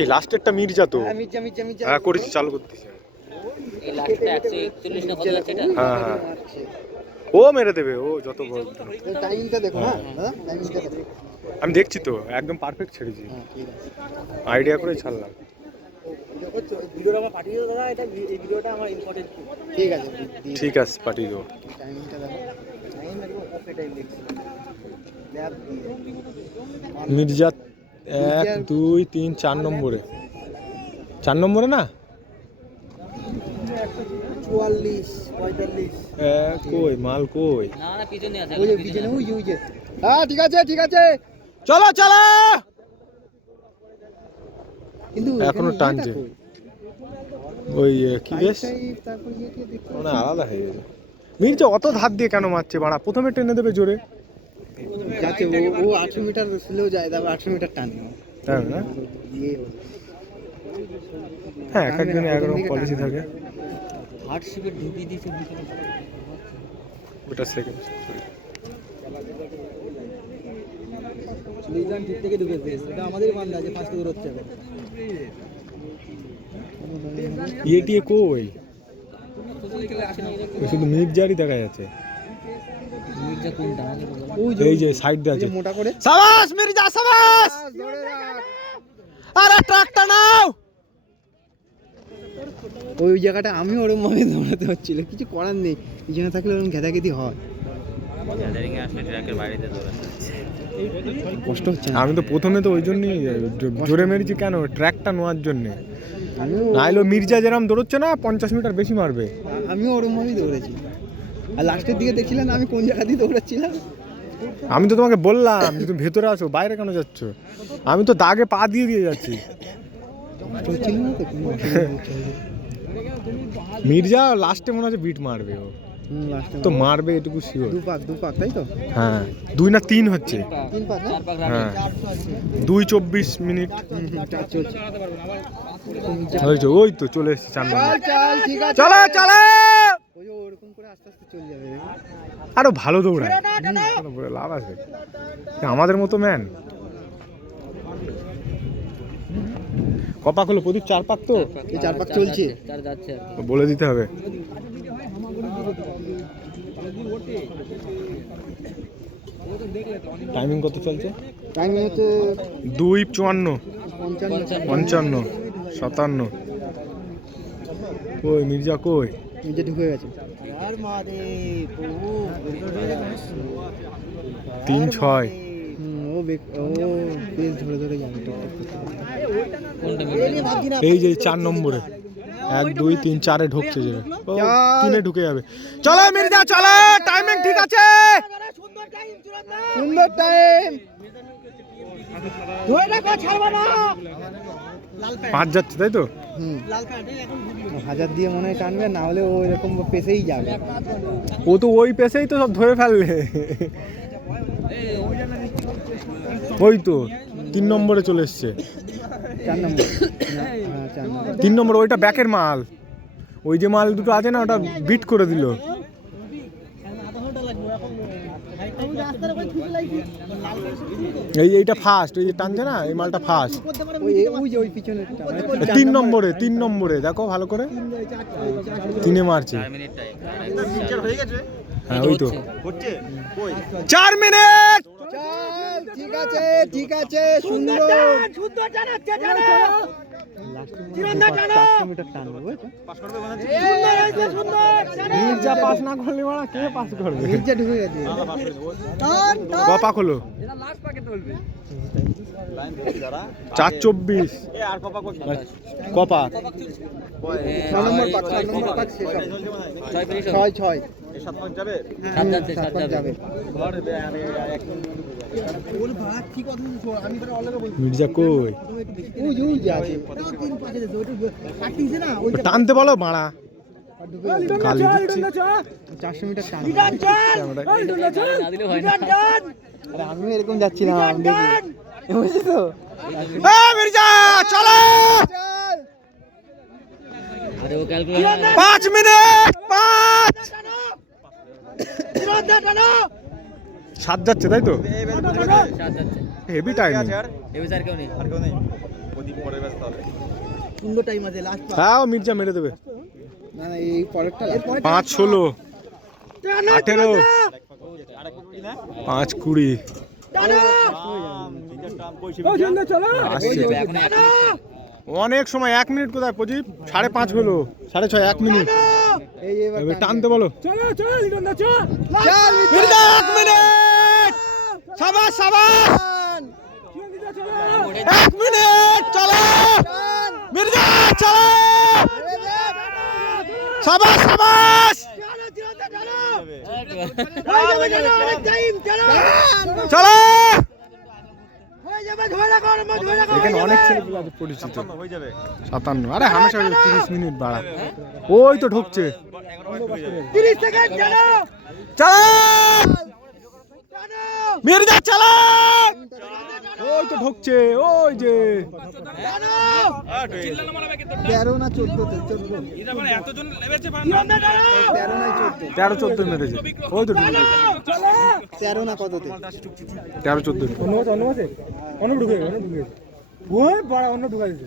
এই লাস্টেরটা মির্জা তো। হ্যাঁ, মির্জা মির্জা মির্জা। হ্যাঁ করেছি চালু করতেছি। হ্যাঁ হ্যাঁ। ও মেরে দেবে ও যত বড়। টাইমিংটা দেখো দাদা টাইমিংটা দেখো। আমি দেখছি তো একদম পারফেক্ট ছেড়েছি। আইডিয়া করে ছাড়লাম। ভিডিওটা আমার পাঠিয়ে দাও দাদা এটা এই ভিডিওটা আমার ইম্পর্টেন্ট ঠিক আছে ঠিক আছে পাঠিয়ে দেবো। টাইমিংটা দেখো। টাইম দেখো ওকে টাইম দেখছি। ল্যাব মির্জা এক দুই তিন চার নম্বরে। চার নম্বরে না? চুয়াল্লিশ পঁয়তাল্লিশ। এক কই মাল কই? না না পিছনে আছে। ওই যে পিছনে ওই যে। হ্যাঁ ঠিক আছে ঠিক আছে। চলো চলো! কিন্তু এখনও টানছে। ওই কি বেশ? মানে আলাদা হয়ে গেছে। মির্জা অত ধার দিয়ে কেন মারছে? বাড়া প্রথমে টেনে দেবে জোরে। যাচ্ছে ও ও আঠেরো মিটার স্লো যায় তারপর আঠেরো মিটার টানে তাই ইয়ে হ্যাঁ এক একজনের এক পলিসি থাকে। হার্ট ঢুকিয়ে দিয়েছে ওটা সেকেন্ড লিজান ঠিক থেকে ঢুকেছে এটা আমাদেরই বান্দা যে ফার্স্ট ইয়ে টিয়ে কই? শুধু মির্জারই দেখা যাচ্ছে। এই যে সাইড দিয়ে আছে। মোটা করে। সাবাস মির্জা সাবাস! আরে ট্রাকটা নাও! ওই জায়গাটা আমি ওরম ভাবে দৌড়াতে হচ্ছিল কিছু করার নেই। পিছনে থাকলে ওরকম ঘেদাঘেদি হয়। কষ্ট হচ্ছে আমি তো প্রথমে তো ওই জন্যই জোরে মেরেছি কেন? ট্র্যাকটা নেওয়ার জন্য। নাইলো মির্জা যেরম দৌড়চ্ছে না পঞ্চাশ মিটার বেশি মারবে। আমিও ওরম ভাবেই দৌড়েছি। আর লাস্টের দিকে দেখছিলেন আমি কোন জায়গা দিয়ে দৌড়াচ্ছিলাম? আমি তো তোমাকে বললাম যে তুমি ভেতরে আসো বাইরে কেন যাচ্ছ? আমি তো দাগে পা দিয়ে দিয়ে যাচ্ছি। মির্জা লাস্টে মনে হচ্ছে বিট মারবে ও। তো মারবে এটুকু শিওর দু পাক দু পাক তাই তো? হ্যাঁ দুই না তিন হচ্ছে। তিন পাক না? হ্যাঁ। দুই চব্বিশ মিনিট। চলছে। ওই তো চলে এসেছে চার নম্বর। চল চলো চলো ওই যে ওরকম করে আস্তে আস্তে চলে আরও ভালো দৌড়ায়। লাভ আছে। আমাদের মতো ম্যান কপাক হলো প্রদীপ চার পাক তো? এই চার পাক চলছে। বলে দিতে হবে। টাইমিং কত চলছে? টাইমিং হচ্ছে দুই চুয়ান্ন। পঞ্চান্ন। সাতান্ন। কই মির্জা কই? নিজে ঢুকে গেছে। তিন ছয়। ও ও বেশ ধরে ধরে যাবে। এই যে চার নম্বরে। এক দুই তিন চারে ঢুকছে যে। ও তিনে ঢুকে যাবে। চলো মির্জা চলো টাইমিং ঠিক আছে। সুন্দর টাইম পাঁচ যাচ্ছে তাই তো? হুম। হাজার দিয়ে মনে হয় টানবে না হলে ও এরকম পেছেই যাবে। ও তো ওই পেছেই তো সব ধরে ফেললে। ওই তো তিন নম্বরে চলে এসছে। চার নম্বর। না, হ্যাঁ তিন নম্বর ওইটা ব্যাকের মাল। ওই যে মাল দুটো আছে না ওটা বিট করে দিল। এই এইটা ফার্স্ট ওই যে টানছে না এই মালটা ফার্স্ট ওই ওই যে ওই পিছনে তিন নম্বরে? তিন নম্বরে দেখো ভালো করে। তিনে মারছে। চার মিনিট হ্যাঁ ওই তো। চার মিনিট! ঠিক আছে ঠিক আছে সুন্দর। মির্জা পাস না করলে মারা পাস করবে? মির্জা ঢুকে গেছে। চার চব্বিশ। কপাক ছ নম্বর পাক ছ নম্বর পাক শেষ হবে। ছয়। ফিনিশ ছয় ছয় সাত যাচ্ছে সাত সাত যাবে। মির্জা কই? ওই যে ওই যে আছে টানতে বলো মারা। চারশো মিটার হয় আমিও এরকম যাচ্ছিলাম বুঝলি তো? মির্জা চলো! পাঁচ মিনিট পাঁচ! সাত যাচ্ছে তাই তো? সাত যাচ্ছে হেভি টাইম এবার স্যার কেউ নেই। সুন্দর টাইম আছে লাস্ট হ্যাঁ ও মির্জা মেরে দেবে। না না এই পরেরটা পাঁচ ষোলো। আঠেরো। পাঁচ কুড়ি। অনেক সময় এক মিনিট কোথায়? প্রদীপ সাড়ে পাঁচ হলো। সাড়ে ছয় এক মিনিট। এই এবার টানতে বলো। চল মির্জা এক মিনিট। সাবাস সাবাস। এক মিনিট চলো। মির্জা চলো। সাবাস সাবাস। চলো। এখানে অনেক ছেলেগুলো আছে পরিচিত। সাতান্ন আরে হামেশা তিরিশ মিনিট বাড়া। ওই তো ঢুকছে। চালা! মির্জা চলো! ওই তো ঢুকছে ওই যে। তেরো না চোদ্দ চোদ্দ। তেরো না চোদ্দ। তেরো চোদ্দ মেরেছে। ওই তো তেরো না কততে তেরো চোদ্দ। অন্য আছে অন্য আছে? অন্য ঢুকে অন্য ঢুকে ওই বড় অন্য ঢুকাইছে